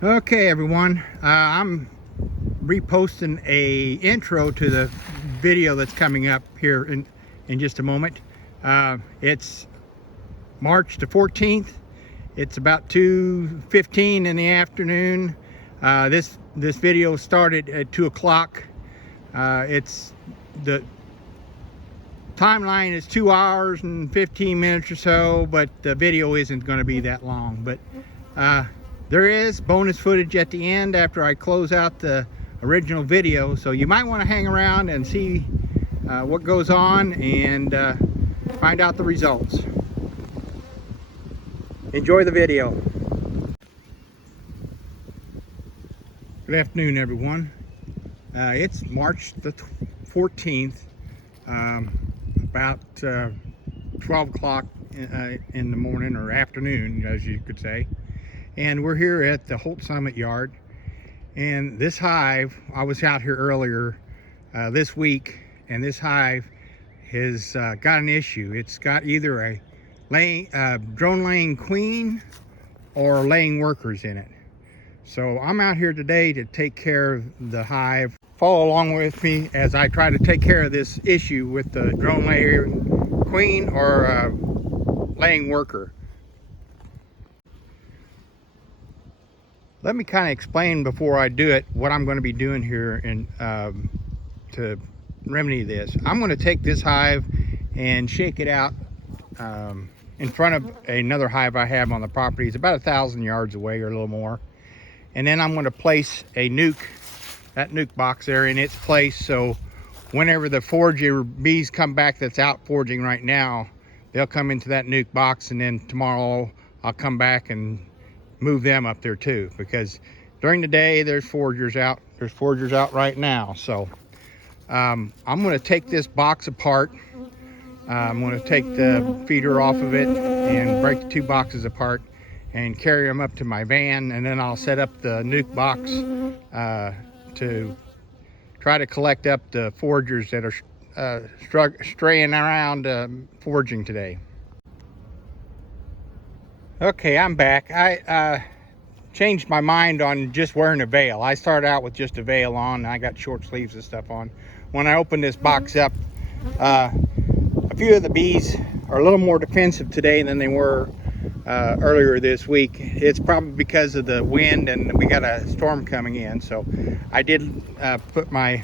Okay, everyone. I'm reposting a intro to the video that's coming up here in just a moment. It's March the 14th. It's about 2:15 in the afternoon. This video started at 2 o'clock. It's the timeline is 2 hours and 15 minutes or so, but the video isn't going to be that long. But there is bonus footage at the end after I close out the original video, so you might want to hang around and see what goes on and find out the results. Enjoy the video. Good afternoon, everyone. It's March the 14th, about 12 o'clock in the morning, or afternoon, as you could say. And we're here at the Holt Summit Yard. And this hive, I was out here earlier this week, and this hive has got an issue. It's got either a drone laying queen or laying workers in it. So I'm out here today to take care of the hive. Follow along with me as I try to take care of this issue with the drone laying queen or laying worker. Let me kind of explain before I do it what I'm going to be doing here and to remedy this. I'm going to take this hive and shake it out in front of another hive I have on the property. It's about 1,000 yards away or a little more. And then I'm going to place a that nuke box there in its place, so whenever the forager bees come back that's out foraging right now, they'll come into that nuke box, and then tomorrow I'll come back and move them up there too, because during the day there's foragers out right now. So I'm going to take this box apart. I'm going to take the feeder off of it and break the two boxes apart and carry them up to my van, and then I'll set up the nuke box to try to collect up the foragers that are straying around foraging today. Okay, I'm back. I changed my mind on just wearing a veil. I started out with just a veil on, and I got short sleeves and stuff on. When I opened this box up, a few of the bees are a little more defensive today than they were earlier this week. It's probably because of the wind, and we got a storm coming in. So I did put my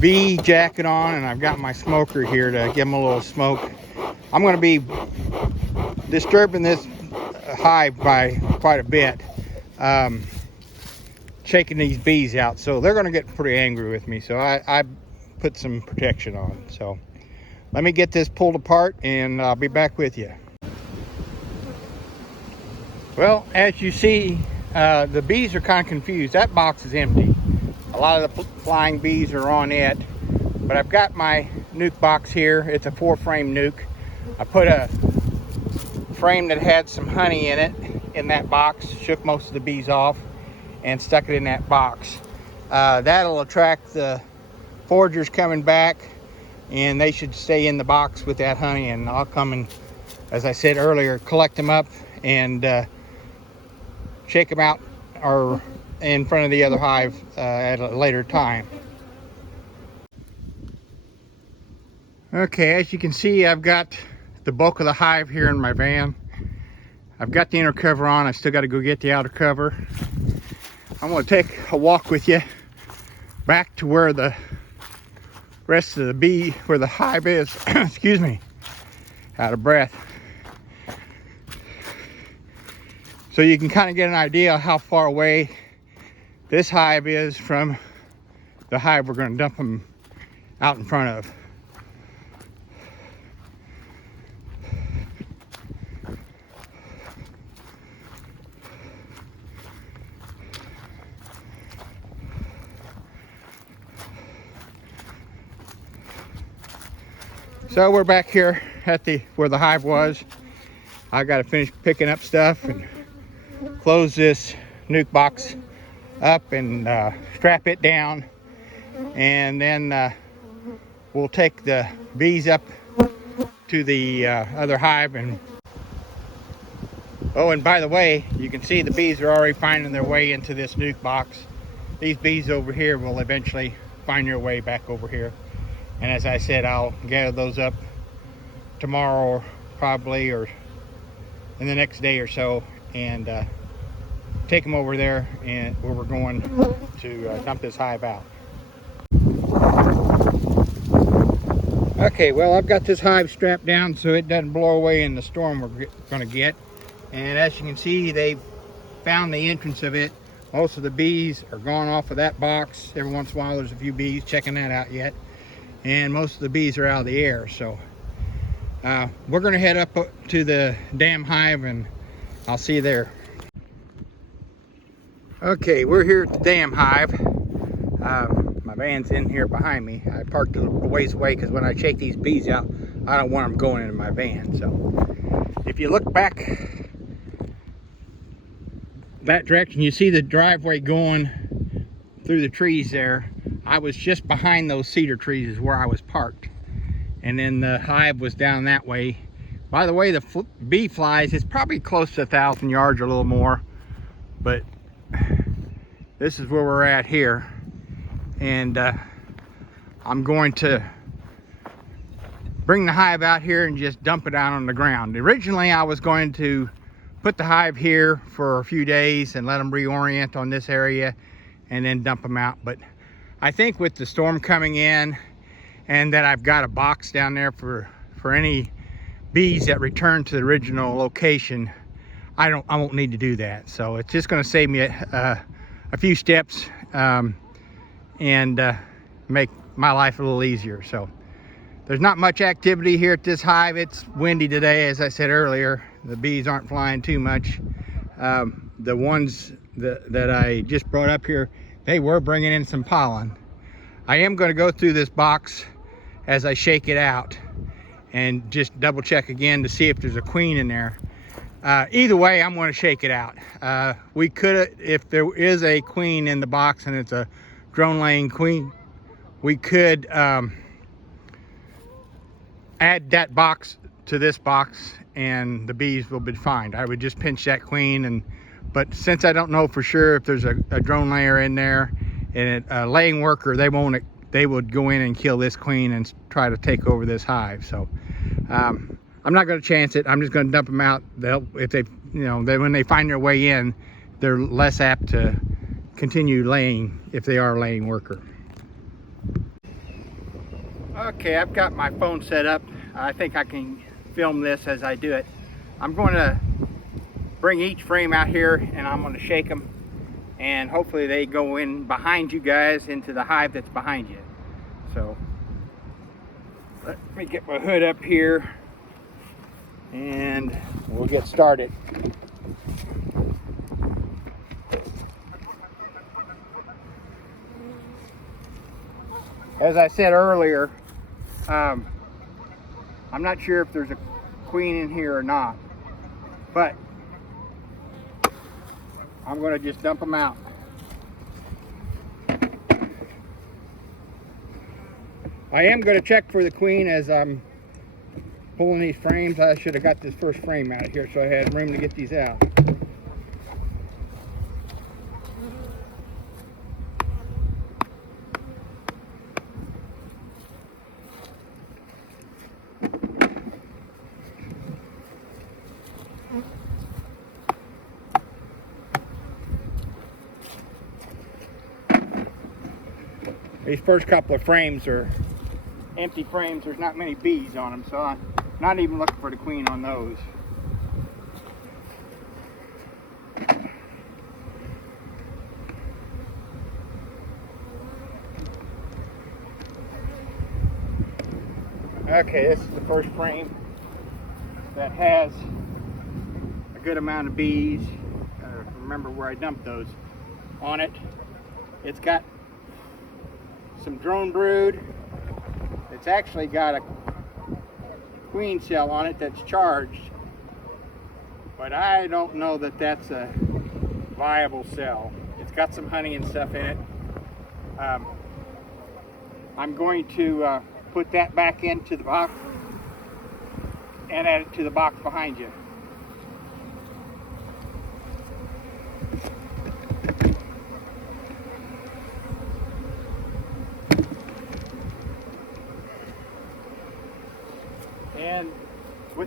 bee jacket on, and I've got my smoker here to give them a little smoke. I'm going to be disturbing this hive by quite a bit, shaking these bees out, so they're going to get pretty angry with me. So I put some protection on. So let me get this pulled apart, and I'll be back with you. Well, as you see, the bees are kind of confused. That box is empty. A lot of the flying bees are on it, but I've got my nuke box here. It's a 4-frame nuke. I put a frame that had some honey in it in that box, shook most of the bees off, and stuck it in that box. That'll attract the foragers coming back, and they should stay in the box with that honey, and I'll come and, as I said earlier, collect them up and shake them out or in front of the other hive at a later time. Okay, as you can see, I've got the bulk of the hive here in my van. I've got the inner cover on. I still got to go get the outer cover. I'm going to take a walk with you back to where the rest of where the hive is. Excuse me, out of breath. So you can kind of get an idea of how far away this hive is from the hive we're going to dump them out in front of. So we're back here at where the hive was. I got to finish picking up stuff and close this nuke box up and strap it down, and then we'll take the bees up to the other hive and Oh, and by the way, you can see the bees are already finding their way into this nuke box. These bees over here will eventually find their way back over here. And as I said, I'll gather those up tomorrow probably, or in the next day or so, and take them over there and where we're going to dump this hive out. Okay, well, I've got this hive strapped down so it doesn't blow away in the storm we're going to get. And as you can see, they've found the entrance of it. Most of the bees are gone off of that box. Every once in a while there's a few bees checking that out yet. And most of the bees are out of the air. So we're going to head up to the dam hive, and I'll see you there. Okay, we're here at the dam hive. My van's in here behind me. I parked a ways away because when I shake these bees out, I don't want them going into my van. So if you look back that direction, you see the driveway going through the trees there. I was just behind those cedar trees is where I was parked. And then the hive was down that way. By the way, the bee flies, it's probably close to 1,000 yards or a little more. But this is where we're at here. And I'm going to bring the hive out here and just dump it out on the ground. Originally, I was going to put the hive here for a few days and let them reorient on this area and then dump them out. But I think with the storm coming in and that I've got a box down there for any bees that return to the original location, I won't need to do that. So it's just going to save me a few steps and make my life a little easier. So there's not much activity here at this hive. It's windy today, as I said earlier. The bees aren't flying too much. The ones that I just brought up here, they were bringing in some pollen. I am going to go through this box as I shake it out and just double check again to see if there's a queen in there. Either way, I'm going to shake it out. We could, if there is a queen in the box and it's a drone laying queen, we could add that box to this box and the bees will be fine. I would just pinch that queen, but since I don't know for sure if there's a drone layer in there and a laying worker, they would go in and kill this queen and try to take over this hive. So I'm not going to chance it. I'm just going to dump them out. If they, when they find their way in, they're less apt to continue laying if they are a laying worker. Okay, I've got my phone set up. I think I can film this as I do it. I'm going to bring each frame out here and I'm going to shake them, and hopefully they go in behind you guys into the hive that's behind you. So let me get my hood up here and we'll get started. As I said earlier, I'm not sure if there's a queen in here or not, but I'm going to just dump them out. I am going to check for the queen as I'm pulling these frames. I should have got this first frame out of here so I had room to get these out. These first couple of frames are empty frames. There's not many bees on them, so I'm not even looking for the queen on those. Okay, this is the first frame that has a good amount of bees. Remember where I dumped those on it. It's got some drone brood. It's actually got a queen cell on it that's charged, but I don't know that that's a viable cell. It's got some honey and stuff in it. I'm going to put that back into the box and add it to the box behind you.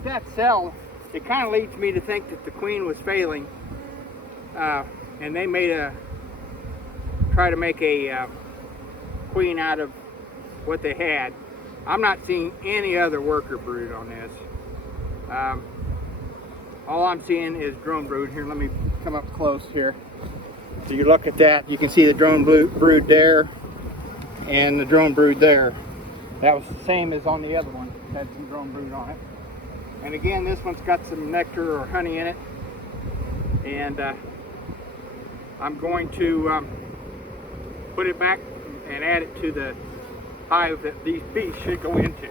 that cell, it kind of leads me to think that the queen was failing, and they try to make a queen out of what they had. I'm not seeing any other worker brood on this. All I'm seeing is drone brood. Here, let me come up close here. So you look at that, you can see the drone brood there and the drone brood there. That was the same as on the other one. It had some drone brood on it. And again, this one's got some nectar or honey in it. And I'm going to put it back and add it to the hive that these bees should go into.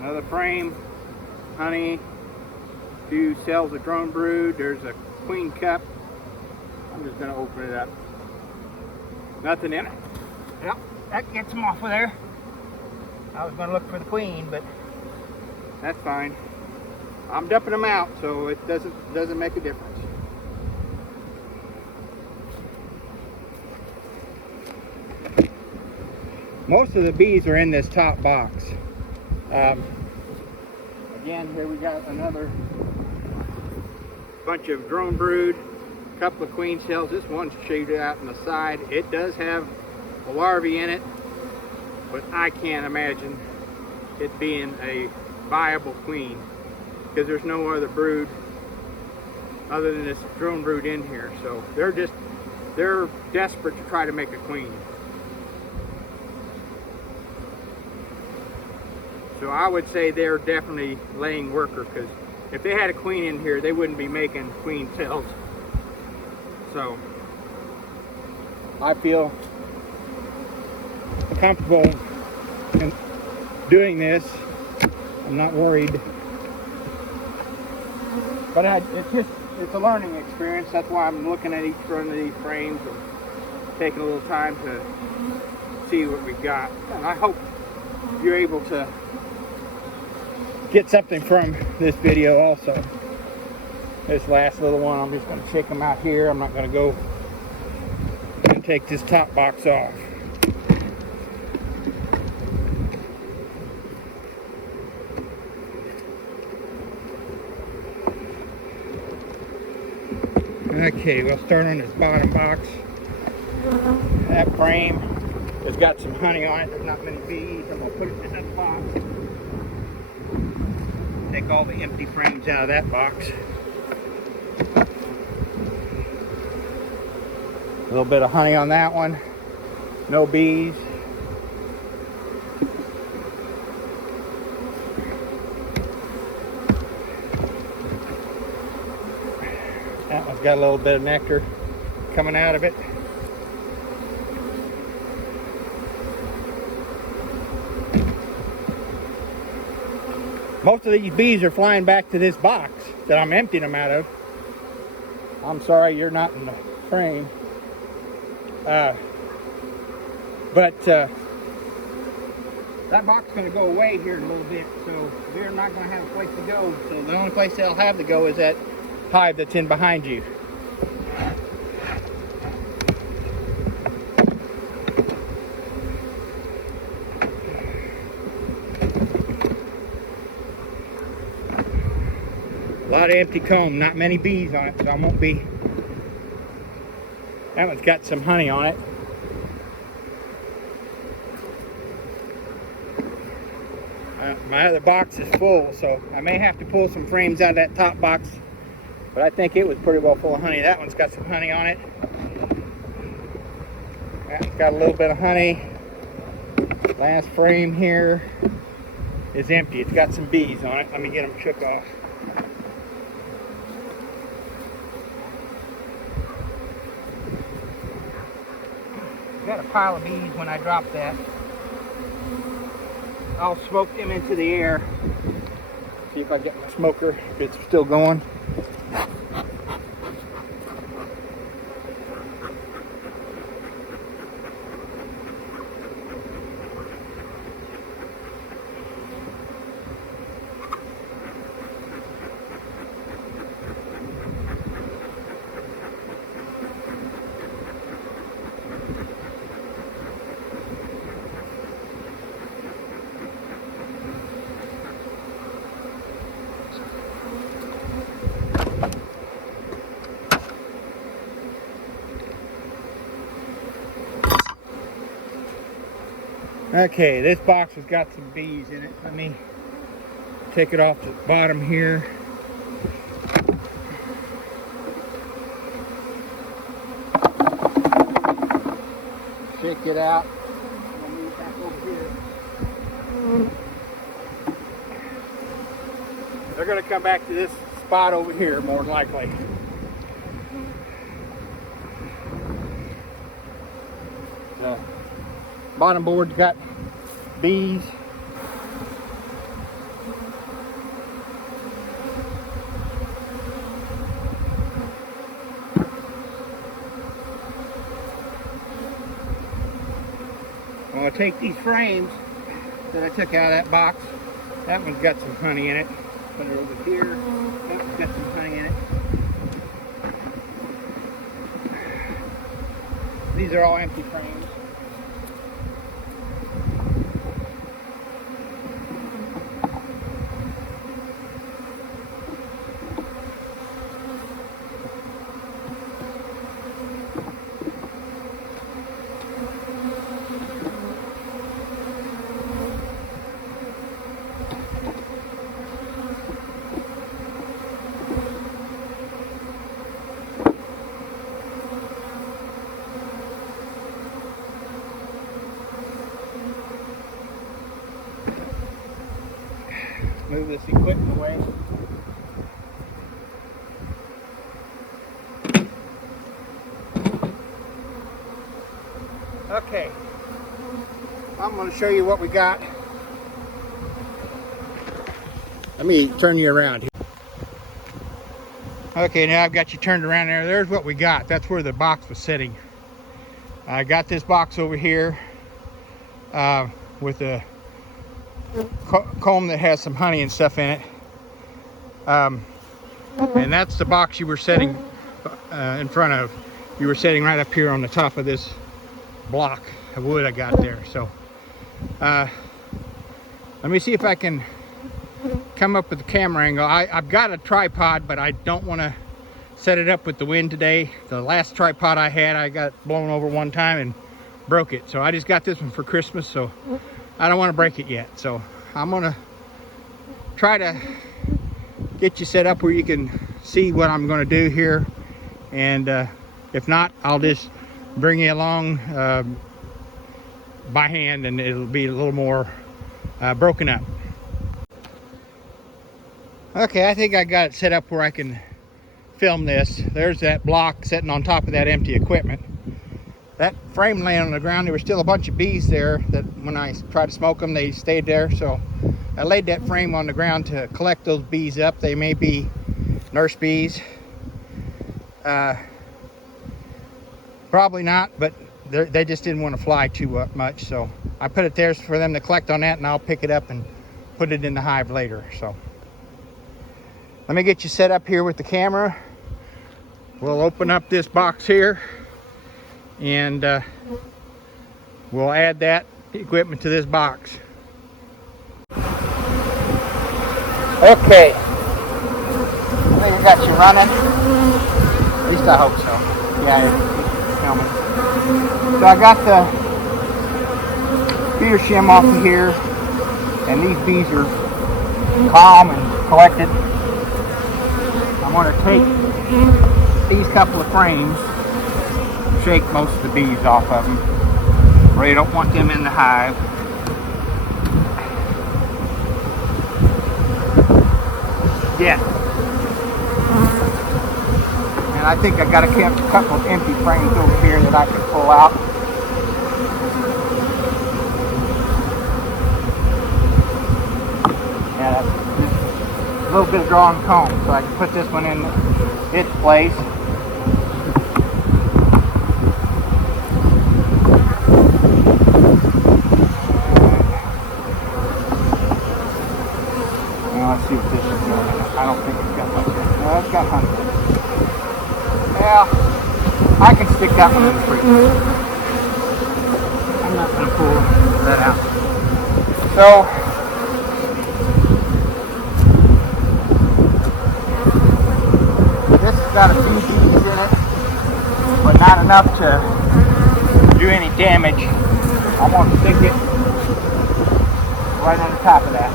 Another frame, honey, a few cells of drone brood. There's a queen cup. I'm just going to open it up. Nothing in it. Yep, that gets them off of there. I was going to look for the queen, but that's fine. I'm dumping them out, so it doesn't make a difference. Most of the bees are in this top box. Again, here we got another bunch of drone brood, a couple of queen cells. This one's shaded out on the side. It does have a larvae in it, but I can't imagine it being a viable queen because there's no other brood other than this drone brood in here. So they're desperate to try to make a queen. So I would say they're definitely laying worker, because if they had a queen in here, they wouldn't be making queen cells. So I feel comfortable in doing this. I'm not worried. But it's a learning experience. That's why I'm looking at each one of these frames and taking a little time to see what we've got. And I hope you're able to get something from this video also. This last little one, I'm just going to check them out here. I'm not going to go and take this top box off. Okay, we'll start on this bottom box. That frame has got some honey on it. There's not many bees. I'm going to put it in this box. Take all the empty frames out of that box. A little bit of honey on that one. No bees. That one's got a little bit of nectar coming out of it. Most of these bees are flying back to this box that I'm emptying them out of. I'm sorry you're not in the frame. But that box is going to go away here in a little bit, so they're not going to have a place to go. So the only place they'll have to go is that hive that's in behind you. A lot of empty comb, not many bees on it, so I won't be. That one's got some honey on it. My other box is full, so I may have to pull some frames out of that top box, but I think it was pretty well full of honey. That one's got some honey on it. That's got a little bit of honey. Last frame here is empty. It's got some bees on it. Let me get them shook off. Got a pile of bees when I drop that. I'll smoke them into the air. See if I get my smoker, if it's still going. Okay, this box has got some bees in it. Let me take it off the bottom here. Shake it out. I'll move it back over here. They're going to come back to this spot over here, more than likely. The bottom board's got bees. I'm going to take these frames that I took out of that box. That one's got some honey in it. Put it over here. That one's got some honey in it. These are all empty frames. Move this equipment away. Okay, I'm going to show you what we got. Let me turn you around here. Okay, now I've got you turned around there. There's what we got. That's where the box was sitting. I got this box over here with a comb that has some honey and stuff in it. And that's the box you were setting in front of. You were sitting right up here on the top of this block of wood I got there. So let me see if I can come up with the camera angle. I've got a tripod, but I don't want to set it up with the wind today. The last tripod I had, I got blown over one time and broke it. So I just got this one for Christmas, so I don't want to break it yet. So I'm gonna try to get you set up where you can see what I'm going to do here, and if not, I'll just bring you along by hand, and it'll be a little more broken up. Okay, I think I got it set up where I can film this. There's that block sitting on top of that empty equipment. That frame laying on the ground, there were still a bunch of bees there that when I tried to smoke them, they stayed there. So I laid that frame on the ground to collect those bees up. They may be nurse bees. Probably not, but they just didn't want to fly too much. So I put it there for them to collect on that, and I'll pick it up and put it in the hive later. So let me get you set up here with the camera. We'll open up this box here, and we'll add that equipment to this box. Okay, I think I got you running. At least I hope so. Yeah, it's filming. So I got the feeder shim off of here, and these bees are calm and collected. I'm going to take these couple of frames, shake most of the bees off of them. Really don't want them in the hive. Yeah. And I think I got a couple of empty frames over here that I can pull out. Yeah, that's a little bit of drawn comb, so I can put this one in its place. Let's see what this is doing. I don't think it's got much. No, it's got honey. Yeah, I can stick that one in the freezer. I'm not going to pull that out. So, this has got a few bees in it, but not enough to do any damage. I'm going to stick it right on the top of that.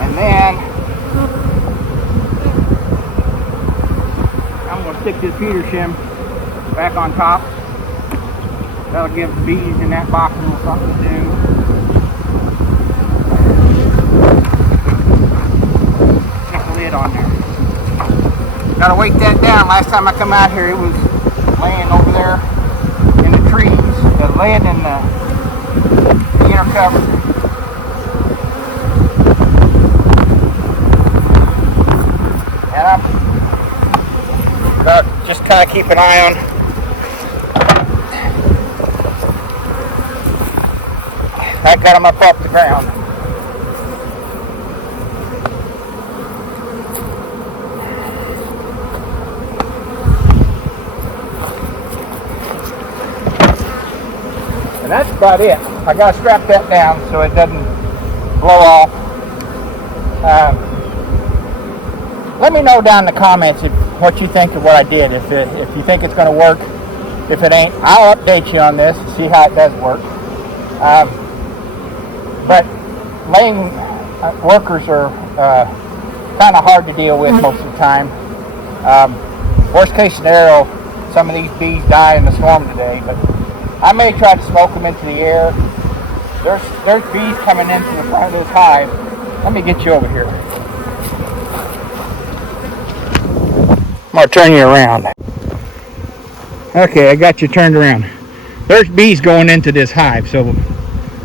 And then I'm going to stick this heater shim back on top. That'll give the bees in that box a little something to do. Stick the lid on there. Gotta weight that down. Last time I come out here, it was laying over there in the trees, laying in the inner cover. And I'm just kind of keep an eye on I got them up off the ground. And that's about it. I got to strap that down so it doesn't blow off. Let me know down in the comments what you think of what I did. If you think it's going to work. If it ain't, I'll update you on this and see how it does work. But laying workers are kind of hard to deal with most of the time. Worst case scenario, some of these bees die in the storm today, but I may try to smoke them into the air. There's bees coming into the front of this hive. Let me get you over here. I'm going to turn you around. Okay, I got you turned around. There's bees going into this hive, so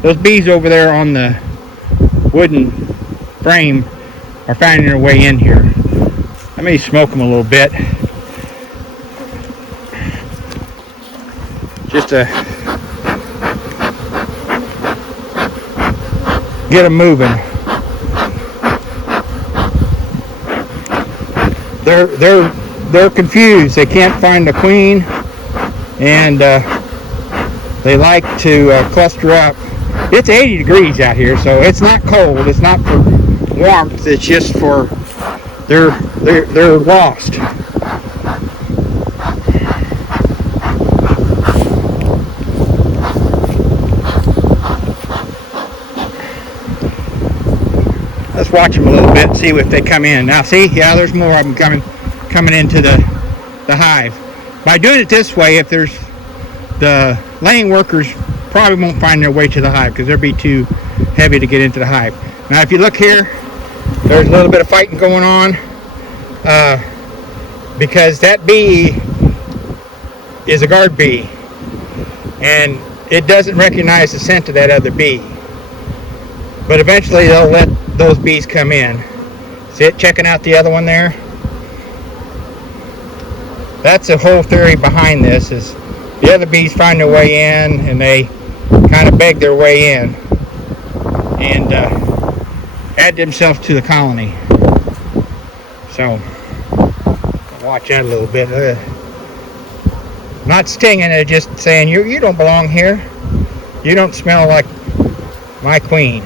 those bees over there on the wooden frame are finding their way in here. Let me smoke them a little bit. Just to get them moving. They're confused. They can't find the queen, and they like to cluster up. It's 80 degrees out here, so it's not cold. It's not for warmth. It's just for they're lost. Let's watch them a little bit and see if they come in. Now, see, yeah, there's more of them coming into the hive. By doing it this way, if there's the laying workers probably won't find their way to the hive because they'll be too heavy to get into the hive. Now, if you look here, there's a little bit of fighting going on because that bee is a guard bee and it doesn't recognize the scent of that other bee. But eventually they'll let those bees come in. See it checking out the other one there? That's the whole theory behind this, is the other bees find their way in and they kind of beg their way in and add themselves to the colony. So watch that a little bit. Not stinging, they're just saying you don't belong here. You don't smell like my queen.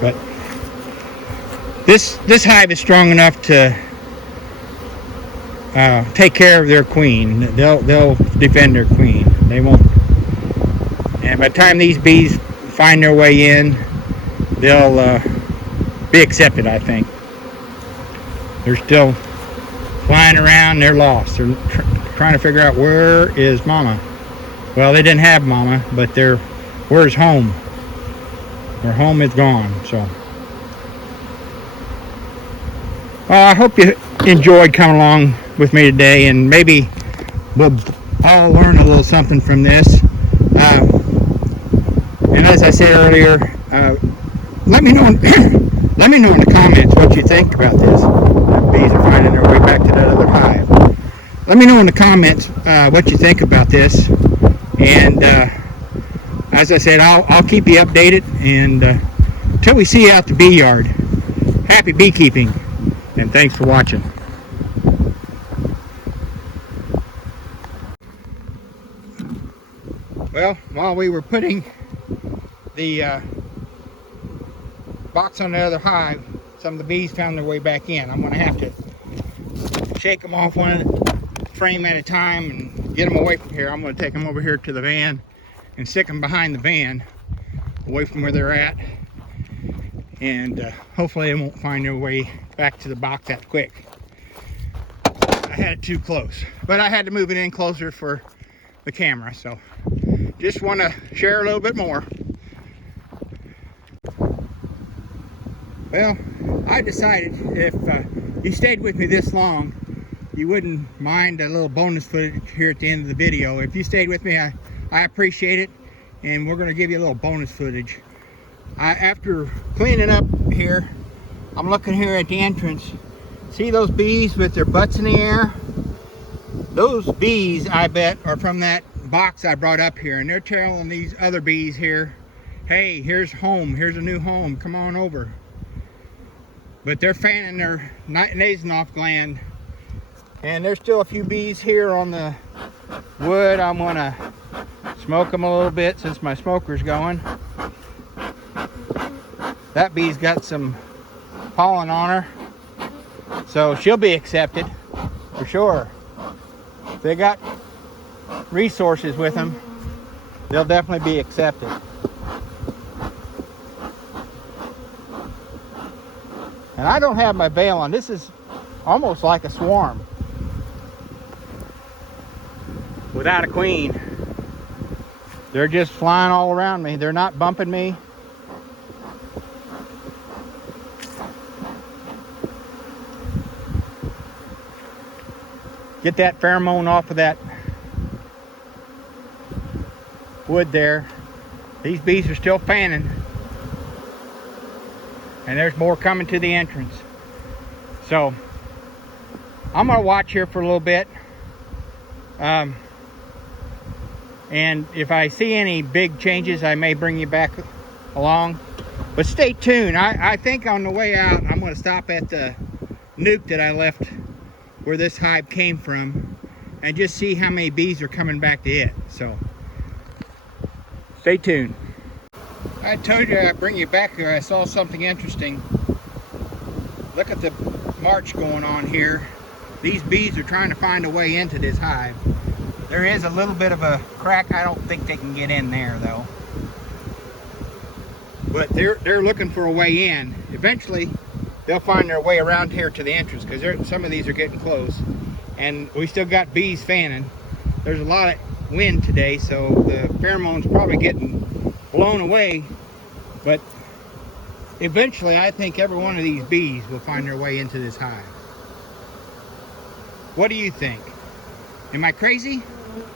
But this hive is strong enough to take care of their queen. They'll defend their queen. They won't. And by the time these bees find their way in, they'll be accepted, I think. They're still flying around. They're lost. They're trying to figure out where is Mama. Well, they didn't have Mama, but where's home? Their home is gone. So, well, I hope you enjoyed coming along with me today, and maybe we'll all learn a little something from this. And as I said earlier, let me know in the comments what you think about this. The bees are finding their way back to that other hive. Let me know in the comments what you think about this, and as I said, I'll keep you updated, and until we see you out the bee yard, happy beekeeping, and thanks for watching. Well, while we were putting the box on the other hive, some of the bees found their way back in. I'm going to have to shake them off one frame at a time and get them away from here. I'm going to take them over here to the van and stick them behind the van, away from where they're at. And hopefully they won't find their way back to the box that quick. I had it too close, but I had to move it in closer for the camera, so just want to share a little bit more. Well, I decided if you stayed with me this long, you wouldn't mind a little bonus footage here at the end of the video. If you stayed with me, I appreciate it, and we're going to give you a little bonus footage. After cleaning up here, I'm looking here at the entrance. See those bees with their butts in the air? Those bees, I bet, are from that box I brought up here, and they're telling these other bees here, hey, here's home, here's a new home, come on over. But they're fanning their Nasonex gland, and there's still a few bees here on the wood. I'm gonna smoke them a little bit since my smoker's going. That bee's got some pollen on her, so she'll be accepted for sure. If they got resources with them, they'll definitely be accepted. And I don't have my veil on. This is almost like a swarm without a queen. They're just flying all around me. They're not bumping me. Get that pheromone off of that wood there. These bees are still fanning. And there's more coming to the entrance. So I'm gonna watch here for a little bit. And if I see any big changes, I may bring you back along. But stay tuned. I think on the way out, I'm gonna stop at the nuke that I left where this hive came from and just see how many bees are coming back to it. So stay tuned. I told you I'd bring you back here. I saw something interesting. Look at the march going on here. These bees are trying to find a way into this hive. There is a little bit of a crack. I don't think they can get in there though. But they're looking for a way in. Eventually they'll find their way around here to the entrance, because some of these are getting close. And we still got bees fanning. There's a lot of wind today, so the pheromones probably getting blown away, but eventually I think every one of these bees will find their way into this hive. What do you think? Am I crazy?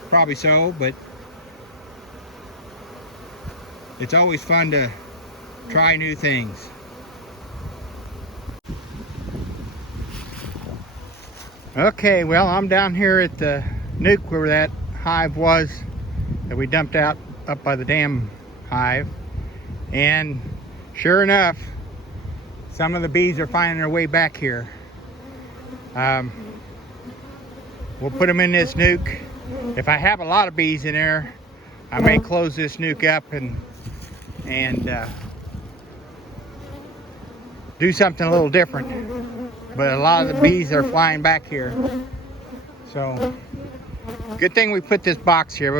Probably so, but it's always fun to try new things. Okay, well, I'm down here at the nuke where that hive was that we dumped out up by the dam hive, and sure enough, some of the bees are finding their way back here. We'll put them in this nuke. If I have a lot of bees in there, I may close this nuke up and do something a little different. But a lot of the bees are flying back here, so good thing we put this box here.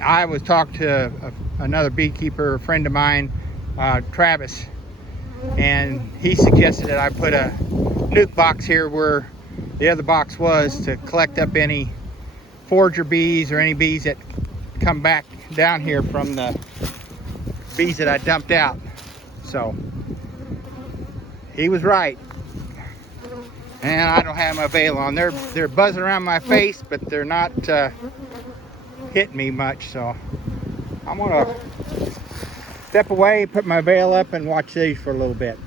I was talking to another beekeeper, a friend of mine, Travis, and he suggested that I put a nuke box here where the other box was, to collect up any forager bees or any bees that come back down here from the bees that I dumped out. So he was right. And I don't have my veil on. They're buzzing around my face, but they're not hitting me much, so I'm gonna step away, put my veil up, and watch these for a little bit.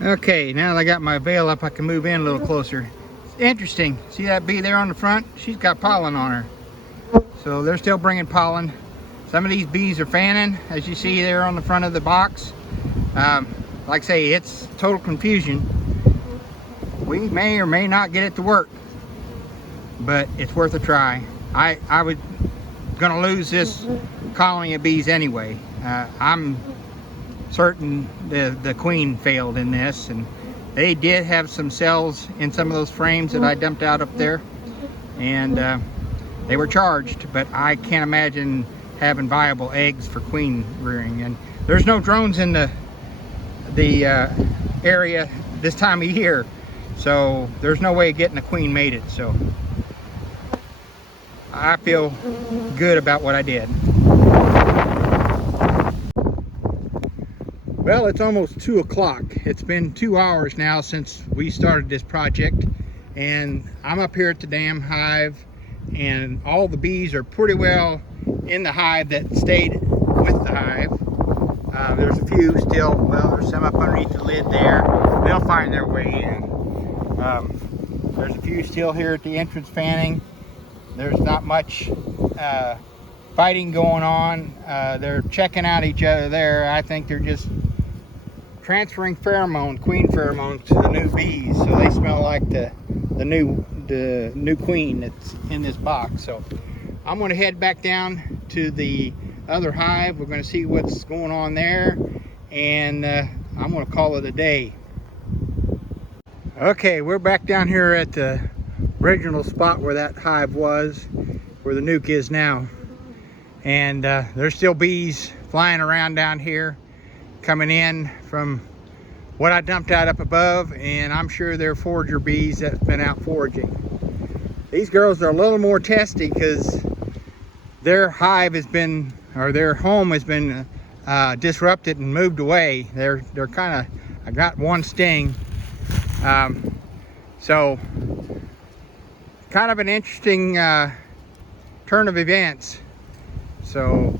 Okay, now that I got my veil up, I can move in a little closer. It's interesting. See that bee there on the front? She's got pollen on her. So they're still bringing pollen. Some of these bees are fanning, as you see there on the front of the box. Like I say, it's total confusion. We may or may not get it to work, but it's worth a try. I was gonna lose this colony of bees anyway. I'm certain the queen failed in this, and They did have some cells in some of those frames that I dumped out up there, and they were charged, but I can't imagine having viable eggs for queen rearing. And there's no drones in the area this time of year, so there's no way of getting a queen mated. So I feel good about what I did. Well, it's almost 2 o'clock. It's been 2 hours now since we started this project, and I'm up here at the dam hive, and all the bees are pretty well in the hive that stayed with the hive. There's a few still, well, there's some up underneath the lid there. They'll find their way in. There's a few still here at the entrance fanning. There's not much fighting going on. They're checking out each other there. I think they're just transferring pheromones, queen pheromones, to the new bees, so they smell like the new queen that's in this box. So I'm going to head back down to the other hive. We're going to see what's going on there, and I'm going to call it a day. Okay, we're back down here at the original spot where that hive was, where the nuke is now, and there's still bees flying around down here, coming in from what I dumped out up above, and I'm sure they're forager bees that's been out foraging. These girls are a little more testy because their hive has been, or their home has been disrupted and moved away. They're kind of, I got one sting. So kind of an interesting turn of events. So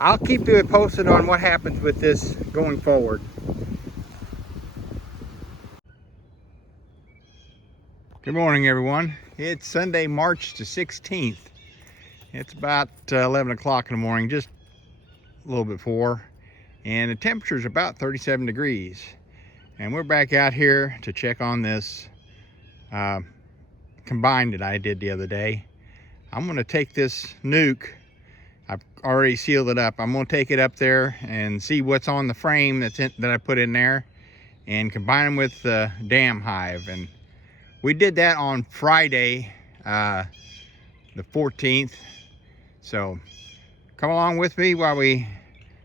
I'll keep you posted on what happens with this going forward. Good morning, everyone. It's Sunday, March the 16th. It's about 11 o'clock in the morning, just a little before, and the temperature is about 37 degrees. And we're back out here to check on this combine that I did the other day. I'm going to take this nuke. I've already sealed it up. I'm going to take it up there and see what's on the frame that I put in there, and combine them with the dam hive. And we did that on Friday, the 14th. So come along with me while we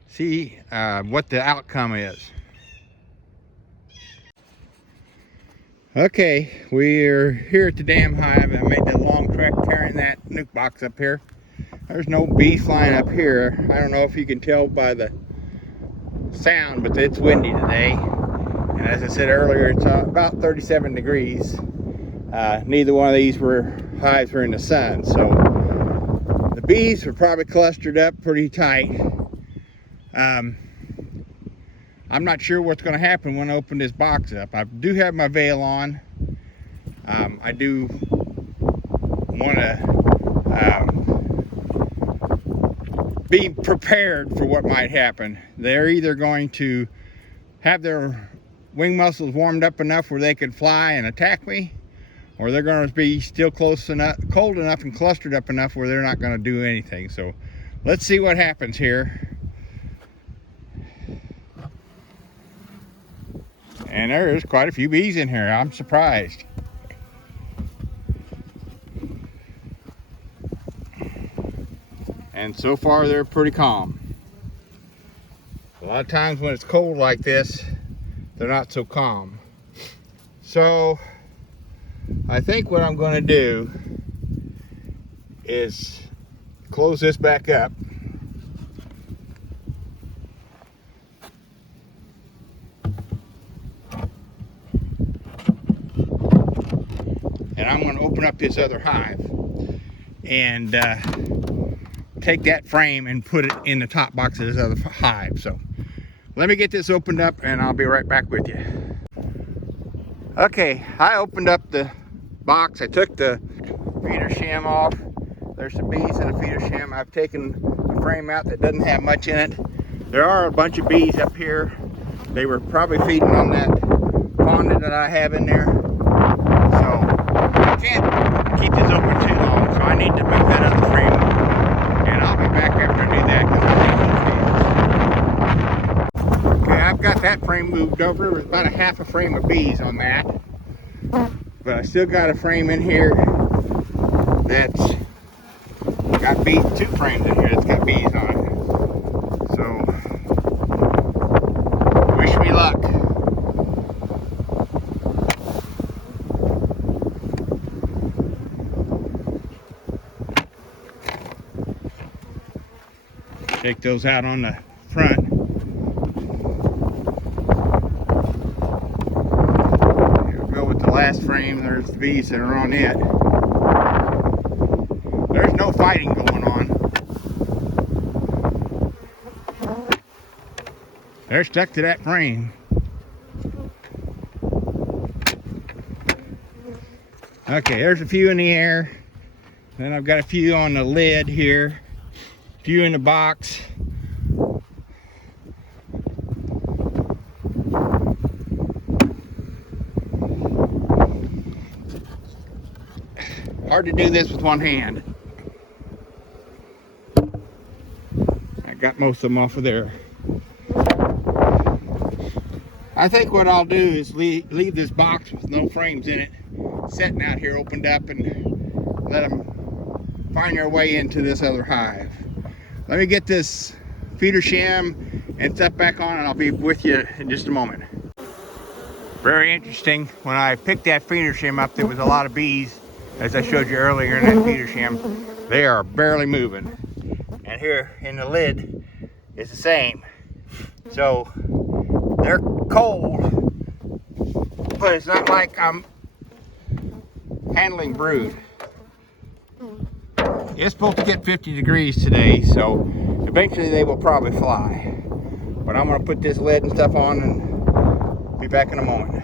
see what the outcome is. Okay, we're here at the dam hive. I made that long trek carrying that nuke box up here. There's no bee flying up here. I don't know if you can tell by the sound, but it's windy today. And as I said earlier, it's about 37 degrees. Neither one of these hives were in the sun, so the bees were probably clustered up pretty tight. I'm not sure what's going to happen when I open this box up. I do have my veil on. I do want to be prepared for what might happen. They're either going to have their wing muscles warmed up enough where they could fly and attack me, or they're going to be still cold enough and clustered up enough where they're not going to do anything. So let's see what happens here. And there's quite a few bees in here. I'm surprised. And so far they're pretty calm. A lot of times when it's cold like this, they're not so calm. So I think what I'm going to do is close this back up. And I'm going to open up this other hive and take that frame and put it in the top box of this other hive. So let me get this opened up and I'll be right back with you. Okay, I opened up the box. I took the feeder shim off. There's some bees in the feeder shim. I've taken the frame out that doesn't have much in it. There are a bunch of bees up here. They were probably feeding on that pond that I have in there. So I can't keep this open too long, so I need to move that other frame. And I'll be back after I do that, because I think it's okay, I've got that frame moved over. There was about a half a frame of bees on that. But I still got a frame in here that's got bees, 2 frames in here that's got bees on it. So, wish me luck. Take those out on the front. Here we go with the last frame. There's the bees that are on it. There's no fighting going on. They're stuck to that frame. Okay, there's a few in the air. Then I've got a few on the lid here. A few in the box. Hard to do this with one hand. I got most of them off of there. I think what I'll do is leave this box with no frames in it sitting out here opened up and let them find their way into this other hive. Let me get this feeder shim and stuff back on, and I'll be with you in just a moment. Very interesting. When I picked that feeder shim up, there was a lot of bees, as I showed you earlier in that feeder shim. They are barely moving. And here in the lid is the same. So they're cold, but it's not like I'm handling brood. It's supposed to get 50 degrees today, so eventually they will probably fly. But I'm gonna put this lid and stuff on and be back in a moment.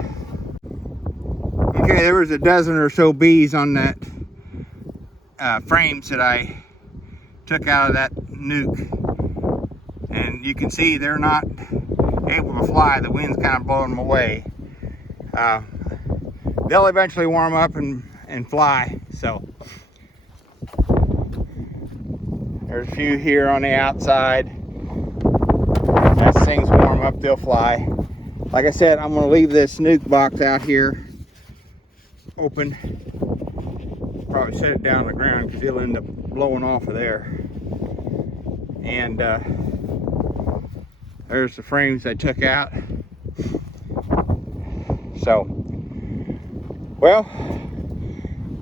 Okay, there was a dozen or so bees on that frames that I took out of that nuke. And you can see they're not able to fly. The wind's kind of blowing them away. They'll eventually warm up and fly. So there's a few here on the outside. As things warm up, they'll fly. Like I said, I'm going to leave this nuke box out here open. Probably set it down on the ground because it'll end up blowing off of there. And there's the frames I took out. So, well,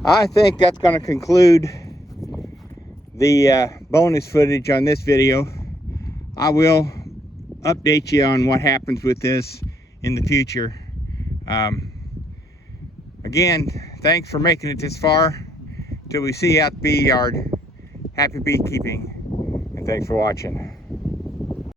I think that's going to conclude the bonus footage on this video. I will update you on what happens with this in the future. Again, thanks for making it this far. Till we see you out the bee yard. Happy beekeeping, and thanks for watching.